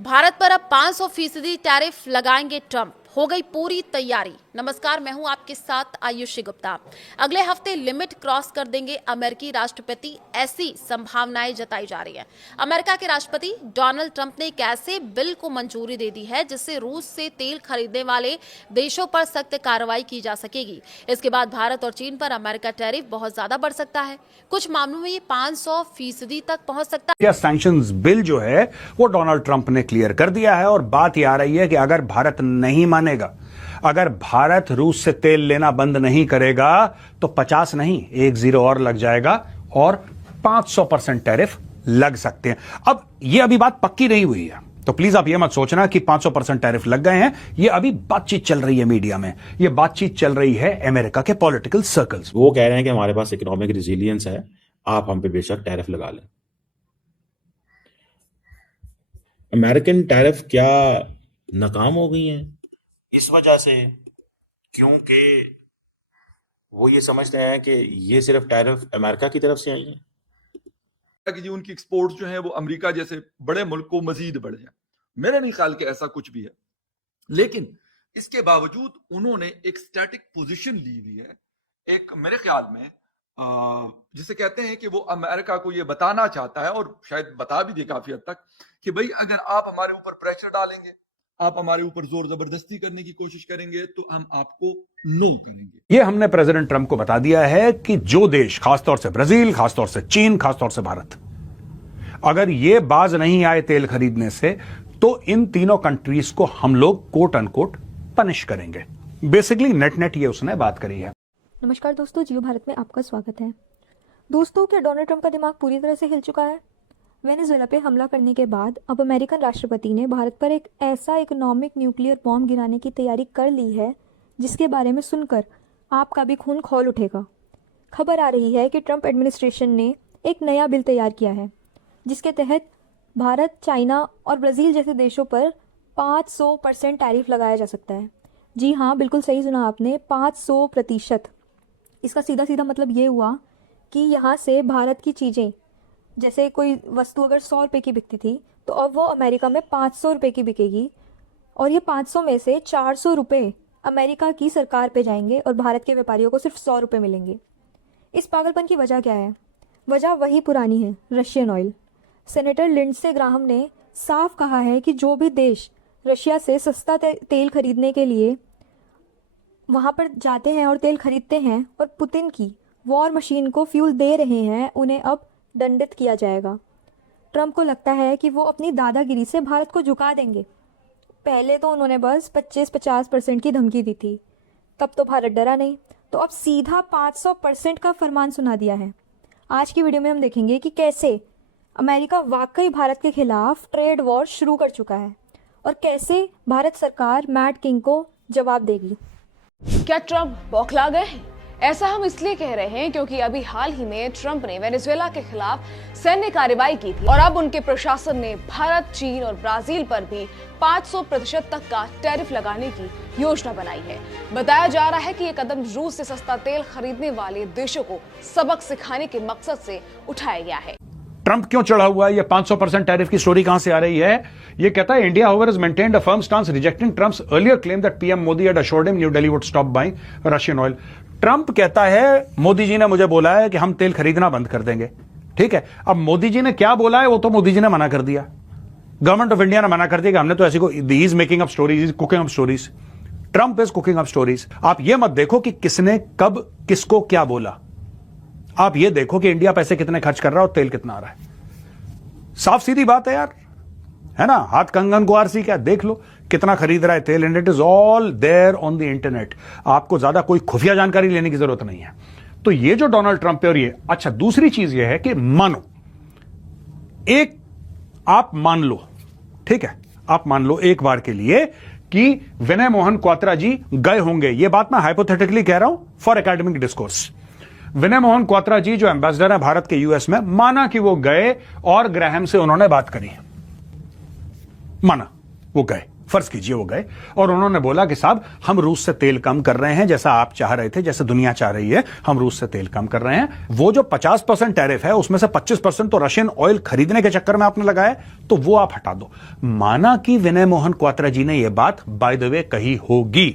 भारत पर अब 500% टैरिफ लगाएंगे ट्रंप। हो गई पूरी तैयारी। नमस्कार, मैं हूं आपके साथ आयुषी गुप्ता। अगले हफ्ते लिमिट क्रॉस कर देंगे अमेरिकी राष्ट्रपति, ऐसी संभावनाएं जताई जा रही हैं। अमेरिका के राष्ट्रपति डोनाल्ड ट्रंप ने एक ऐसे बिल को मंजूरी दे दी है जिससे रूस से तेल खरीदने वाले देशों पर सख्त कार्रवाई की जा सकेगी। इसके बाद भारत और चीन पर अमेरिका टैरिफ बहुत ज्यादा बढ़ सकता है। कुछ मामलों में ये 500% तक पहुंच सकता है। यह सैंक्शंस बिल जो है वो डोनाल्ड ट्रंप ने क्लियर कर दिया है और बात यह आ रही है कि अगर भारत नहीं मानेगा, अगर भारत रूस से तेल लेना बंद नहीं करेगा तो 50 नहीं 10 और लग जाएगा और 500% टैरिफ लग सकते हैं। अब यह अभी बात पक्की नहीं हुई है, तो प्लीज आप यह मत सोचना कि 500% टैरिफ लग गए हैं। यह अभी बातचीत चल रही है मीडिया में, यह बातचीत चल रही है अमेरिका के पॉलिटिकल सर्कल्स। वो कह रहे हैं कि हमारे पास इकोनॉमिक रिजिलियंस है, आप हम पे बेशक टैरिफ लगा लें। अमेरिकन टैरिफ क्या नाकाम हो गई हैं इस वजह से क्योंकि वो ये समझते हैं कि ये सिर्फ टैरिफ अमेरिका की तरफ से आई है कि जी उनकी एक्सपोर्ट जो है वो अमेरिका जैसे बड़े मुल्क को मजीद बढ़े हैं। मेरा नहीं ख्याल कि ऐसा कुछ भी है, लेकिन इसके बावजूद उन्होंने एक स्टैटिक पोजीशन ली हुई है। एक मेरे ख्याल में जिसे कहते हैं कि वो अमेरिका को ये बताना चाहता है और शायद बता भी दे काफी हद तक कि भाई अगर आप हमारे ऊपर प्रेशर डालेंगे, आप हमारे ऊपर जोर जबरदस्ती करने की कोशिश करेंगे तो हम आपको नो करेंगे। यह हमने प्रेसिडेंट ट्रंप को बता दिया है कि जो देश, खासतौर से ब्राजील, खासतौर से चीन, खासतौर से भारत, अगर ये बाज नहीं आए तेल खरीदने से तो इन तीनों कंट्रीज को हम लोग कोट अनकोट पनिश करेंगे। बेसिकली नेट नेट ये उसने बात करी है। नमस्कार दोस्तों, जियो भारत में आपका स्वागत है। दोस्तों, क्या डोनाल्ड ट्रंप का दिमाग पूरी तरह से हिल चुका है? वेनेजुएला पे हमला करने के बाद अब अमेरिकन राष्ट्रपति ने भारत पर एक ऐसा इकोनॉमिक न्यूक्लियर बॉम्ब गिराने की तैयारी कर ली है जिसके बारे में सुनकर आपका भी खून खौल उठेगा। खबर आ रही है कि ट्रंप एडमिनिस्ट्रेशन ने एक नया बिल तैयार किया है जिसके तहत भारत, चाइना और ब्राज़ील जैसे देशों पर 500% टैरिफ लगाया जा सकता है। जी हाँ, बिल्कुल सही सुना आपने, 500%। इसका सीधा सीधा मतलब ये हुआ कि यहाँ से भारत की चीज़ें, जैसे कोई वस्तु अगर 100 रुपये की बिकती थी तो अब वो अमेरिका में 500 रुपये की बिकेगी और ये 500 में से 400 रुपये अमेरिका की सरकार पे जाएंगे और भारत के व्यापारियों को सिर्फ 100 रुपये मिलेंगे। इस पागलपन की वजह क्या है? वजह वही पुरानी है, Russian oil. Senator Lindsey Graham ने साफ कहा है कि जो भी देश रशिया से सस्ता तेल खरीदने के लिए वहाँ पर जाते हैं और तेल खरीदते हैं और पुतिन की वॉर मशीन को फ्यूल दे रहे हैं, उन्हें अब दंडित किया जाएगा। ट्रंप को लगता है कि वो अपनी दादागिरी से भारत को झुका देंगे। पहले तो उन्होंने बस 25-50% की धमकी दी थी, तब तो भारत डरा नहीं, तो अब सीधा 500% का फरमान सुना दिया है। आज की वीडियो में हम देखेंगे कि कैसे अमेरिका वाकई भारत के खिलाफ ट्रेड वॉर शुरू कर चुका है और कैसे भारत सरकार मैट किंग को जवाब देगी। क्या ट्रंप बौखला गए हैं? ऐसा हम इसलिए कह रहे हैं क्योंकि अभी हाल ही में ट्रंप ने वेनेजुएला के खिलाफ सैन्य कार्रवाई की थी और अब उनके प्रशासन ने भारत, चीन और ब्राजील पर भी 500% तक का टैरिफ लगाने की योजना बनाई है। बताया जा रहा है कि ये कदम रूस से सस्ता तेल खरीदने वाले देशों को सबक सिखाने के मकसद से उठाया गया है। ट्रंप क्यों चढ़ा हुआ है? ये 500% टैरिफ की स्टोरी कहां से आ रही है? ये कहता है India however has maintained a firm stance rejecting Trump's earlier claim that PM Modi had assured him New Delhi would stop buying Russian oil. Trump कहता है मोदी जी ने मुझे बोला है कि हम तेल खरीदना बंद कर देंगे। ठीक है, अब मोदी जी ने क्या बोला है वो तो मोदी जी ने मना कर दिया, गवर्नमेंट ऑफ इंडिया ने मना कर दिया कि हमने तो ऐसी को he is making up stories, cooking up stories. Trump is cooking up stories. आप ये मत देखो कि किसने कब किसको क्या बोला, आप ये देखो कि इंडिया पैसे कितने खर्च कर रहा है और तेल कितना आ रहा है। साफ सीधी बात है यार, है ना? हाथ कंगन को आरसी क्या, देख लो कितना खरीद रहा है तेल, and it is all there on the internet. आपको ज्यादा कोई खुफिया जानकारी लेने की जरूरत नहीं है। तो ये जो डोनाल्ड ट्रंप है और ये अच्छा, दूसरी चीज ये है कि मानो एक आप मान लो, ठीक है, आप मान लो एक बार के लिए कि विनय मोहन क्वात्रा जी गए होंगे, ये बात मैं हाइपोथेटिकली कह रहा हूं फॉर एकेडमिक डिस्कोर्स। विनय मोहन क्वात्रा जी जो एम्बेसडर है भारत के यूएस में, माना कि वो गए और ग्राहम से उन्होंने बात करी, माना वो गए, फर्ज कीजिए वो गए और उन्होंने बोला कि साहब हम रूस से तेल कम कर रहे हैं, जैसा आप चाह रहे थे, जैसे दुनिया चाह रही है, हम रूस से तेल कम कर रहे हैं। वो जो 50% टैरिफ है उसमें से 25% तो रशियन ऑयल खरीदने के चक्कर में आपने लगाया, तो वो आप हटा दो। माना कि विनय मोहन क्वात्रा जी ने यह बात बाय द वे कही होगी,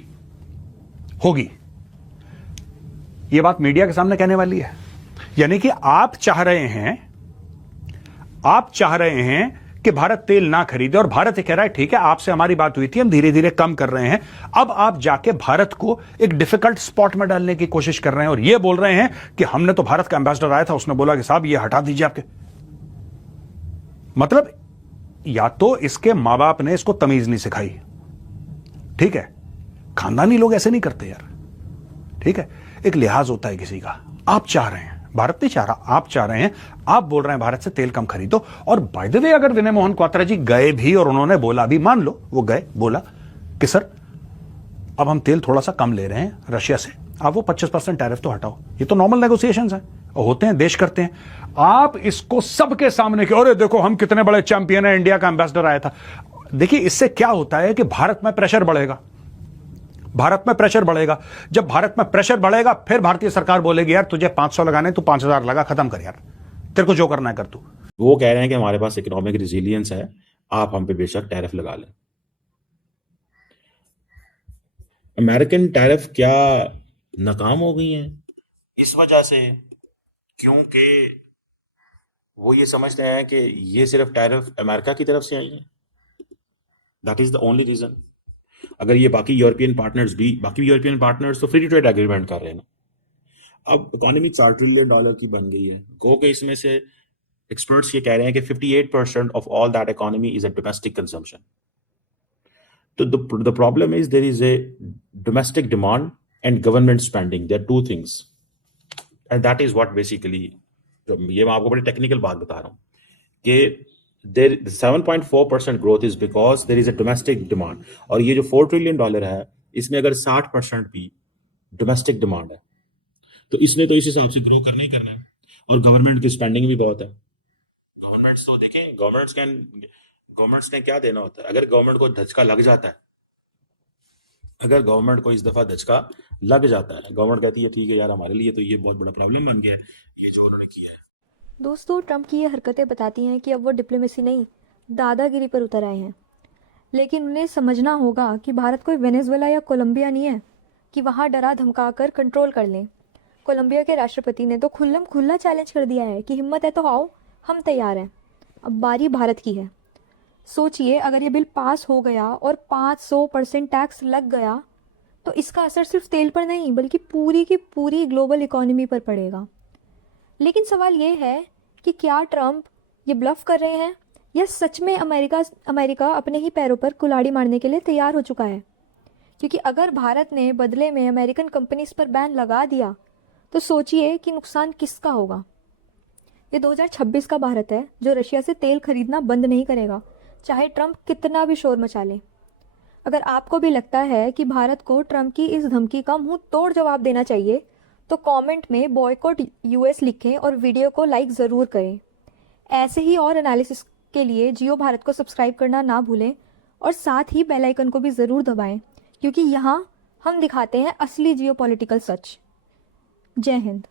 यह बात मीडिया के सामने कहने वाली है। यानी कि आप चाह रहे हैं कि भारत तेल ना खरीदे, और भारत ये कह रहा है ठीक है, आपसे हमारी बात हुई थी, हम धीरे धीरे कम कर रहे हैं। अब आप जाके भारत को एक डिफिकल्ट स्पॉट में डालने की कोशिश कर रहे हैं और ये बोल रहे हैं कि हमने तो, भारत का एम्बेसडर आया था, उसने बोला कि साहब ये हटा दीजिए आपके। मतलब या तो इसके मां बाप ने इसको तमीज नहीं सिखाई, ठीक है, खानदानी लोग ऐसे नहीं करते यार, ठीक है, एक लिहाज होता है किसी का। आप चाह रहे हैं, भारत नहीं चाह रहा, आप चाह रहे हैं, आप बोल रहे हैं भारत से तेल कम खरीदो। और बाय द वे अगर विनय मोहन क्वात्रा जी गए भी और उन्होंने बोला भी, मान लो वो गए, बोला कि सर अब हम तेल थोड़ा सा कम ले रहे हैं रशिया से, आप वो 25% टैरिफ तो हटाओ, ये तो नॉर्मल नेगोशिएशंस हैं, होते हैं, देश करते हैं। आप इसको सबके सामने कि अरे देखो हम कितने बड़े चैंपियन है, इंडिया का एम्बेसडर आया था। देखिए इससे क्या होता है कि भारत में प्रेशर बढ़ेगा, जब भारत में प्रेशर बढ़ेगा फिर भारतीय सरकार बोलेगी यार तुझे 500 लगाने, तू 5000 लगा, खत्म कर यार, तेरे को जो करना है कर तू। वो कह रहे हैं कि हमारे पास इकोनॉमिक रिजिलियंस है, आप हम पे बेशक टैरिफ लगा लें। अमेरिकन टैरिफ क्या नाकाम हो गई हैं इस वजह से क्योंकि वो ये समझते हैं कि ये सिर्फ टैरिफ अमेरिका की तरफ से आई है। That is the only reason. अगर ये बाकी यूरोपियन पार्टनर्स तो फ्री ट्रेड एग्रीमेंट कर रहे हैं ना। अब इकोनॉमी $4 ट्रिलियन की बन गई है, गो के इसमें से एक्सपर्ट्स ये कह रहे हैं कि 58% of all that economy is a domestic consumption. तो the problem is there is a domestic demand and government spending, they're two things, and that is what basically, ये मैं आपको बड़ी टेक्निकल बात बता रहा हूँ कि there 7.4% growth is because there is a domestic demand, और ये जो $4 ट्रिलियन है इसमें अगर 60% भी डोमेस्टिक डिमांड है तो इसने तो इस हिसाब से ग्रो करना ही करना है। और गवर्नमेंट की स्पेंडिंग भी बहुत है। गवर्नमेंट्स तो देखें, गवर्नमेंट्स ने क्या देना होता है। अगर गवर्नमेंट को धचका लग जाता है, अगर गवर्नमेंट को इस दफा धचका लग जाता है, गवर्नमेंट कहती है ठीक है यार हमारे लिए तो ये बहुत बड़ा प्रॉब्लम बन गया है ये जो उन्होंने किया है। दोस्तों, ट्रंप की ये हरकतें बताती हैं कि अब वो डिप्लोमेसी नहीं, दादागिरी पर उतर आए हैं। लेकिन उन्हें समझना होगा कि भारत कोई वेनेजुएला या कोलंबिया नहीं है कि वहाँ डरा धमका कर कंट्रोल कर लें। कोलंबिया के राष्ट्रपति ने तो खुल्लम खुल्ला चैलेंज कर दिया है कि हिम्मत है तो आओ, हम तैयार हैं। अब बारी भारत की है। सोचिए, अगर ये बिल पास हो गया और 500% टैक्स लग गया तो इसका असर सिर्फ तेल पर नहीं बल्कि पूरी की पूरी ग्लोबल इकोनॉमी पर पड़ेगा। लेकिन सवाल ये है कि क्या ट्रंप ये ब्लफ कर रहे हैं या सच में अमेरिका अपने ही पैरों पर कुल्हाड़ी मारने के लिए तैयार हो चुका है? क्योंकि अगर भारत ने बदले में अमेरिकन कंपनीज पर बैन लगा दिया तो सोचिए कि नुकसान किसका होगा। ये 2026 का भारत है जो रशिया से तेल खरीदना बंद नहीं करेगा, चाहे ट्रंप कितना भी शोर मचा ले। अगर आपको भी लगता है कि भारत को ट्रंप की इस धमकी का मुंह तोड़ जवाब देना चाहिए तो कमेंट में बॉयकॉट यूएस लिखें और वीडियो को लाइक ज़रूर करें। ऐसे ही और एनालिसिस के लिए जियो भारत को सब्सक्राइब करना ना भूलें और साथ ही बेल आइकन को भी ज़रूर दबाएं, क्योंकि यहाँ हम दिखाते हैं असली जियोपॉलिटिकल सच। जय हिंद।